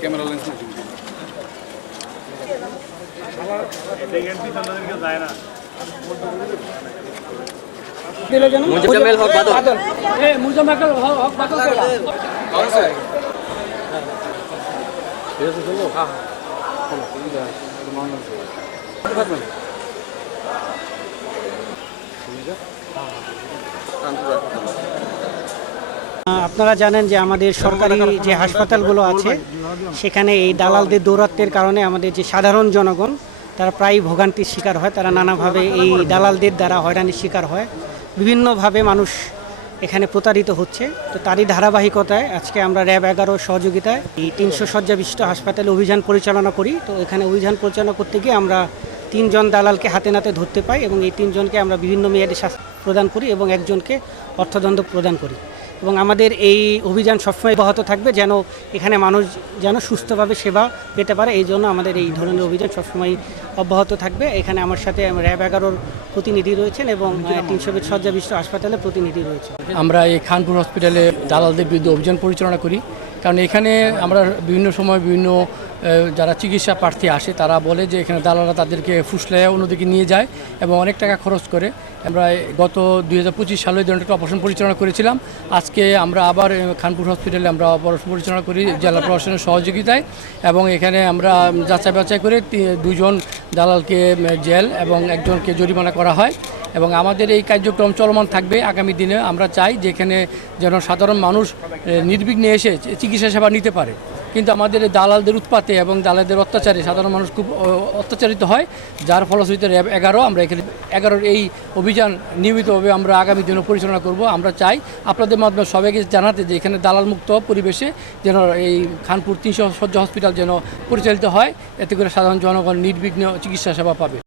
Camera lens Muzammel হক বাদল। মুজাম্মেল হক বাদল। আপনারা জানেন যে আমাদের সরকারি যে হাসপাতালগুলো আছে সেখানে এই দালালদের দৌরাত্ম্যের কারণে আমাদের যে সাধারণ জনগণ তারা প্রায় ভোগান্তির শিকার হয়। তারা নানাভাবে এই দালালদের দ্বারা হয়রানির শিকার হয়, বিভিন্নভাবে মানুষ এখানে প্রতারিত হচ্ছে। তো তারই ধারাবাহিকতায় আজকে আমরা র্যাব 11 সহযোগিতায় এই 300 শয্যা বিশিষ্ট হাসপাতালে অভিযান পরিচালনা করি। তো এখানে অভিযান পরিচালনা করতে গিয়ে আমরা 3 জন দালালকে হাতে নাতে ধরতে পাই এবং এই 3 জনকে আমরা বিভিন্ন মেয়াদে শাস্তি প্রদান করি এবং একজনকে অর্থদণ্ড প্রদান করি। এবং আমাদের এই অভিযান সবসময় অব্যাহত থাকবে যেন এখানে মানুষ যেন সুস্থভাবে সেবা পেতে পারে। এই জন্য আমাদের এই ধরনের অভিযান সবসময় অব্যাহত থাকবে। এখানে আমার সাথে র্যাব 11 প্রতিনিধি রয়েছেন এবং 300 শয্যা বিশিষ্ট হাসপাতালের প্রতিনিধি রয়েছে। আমরা এই খানপুর হসপিটালে দালালদের বিরুদ্ধে অভিযান পরিচালনা করি, কারণ এখানে আমরা বিভিন্ন সময় বিভিন্ন যারা চিকিৎসা প্রার্থী আসে তারা বলে যে এখানে দালালরা তাদেরকে ফুসলাইয়া অন্যদিকে নিয়ে যায় এবং অনেক টাকা খরচ করে। আমরা গত 2025 সালে এই ধরনের একটা অপারেশন পরিচালনা করেছিলাম। আজকে আমরা আবার খানপুর হসপিটালে আমরা অপারেশন পরিচালনা করি জেলা প্রশাসনের সহযোগিতায় এবং এখানে আমরা যাচাই বাছাই করে 2 জন দালালকে জেল এবং একজনকে জরিমানা করা হয় এবং আমাদের এই কার্যক্রম চলমান থাকবে আগামী দিনে। আমরা চাই যে এখানে যেন সাধারণ মানুষ নির্বিঘ্নে এসে চিকিৎসা সেবা নিতে পারে, কিন্তু আমাদের দালালদের উৎপাতে এবং দালালদের অত্যাচারে সাধারণ মানুষ খুব অত্যাচারিত হয়, যার ফলশ্রুতিতে র্যাব 11 আমরা এখানে 11 এই অভিযান নিয়মিতভাবে আমরা আগামী দিনে পরিচালনা করব। আমরা চাই আপনাদের মাধ্যমে সবাইকে জানাতে যে এখানে দালাল মুক্ত পরিবেশে যেন এই খানপুর 300 শয্যা হসপিটাল যেন পরিচালিত হয়, এতে করে সাধারণ জনগণ নির্বিঘ্নে চিকিৎসা সেবা পাবে।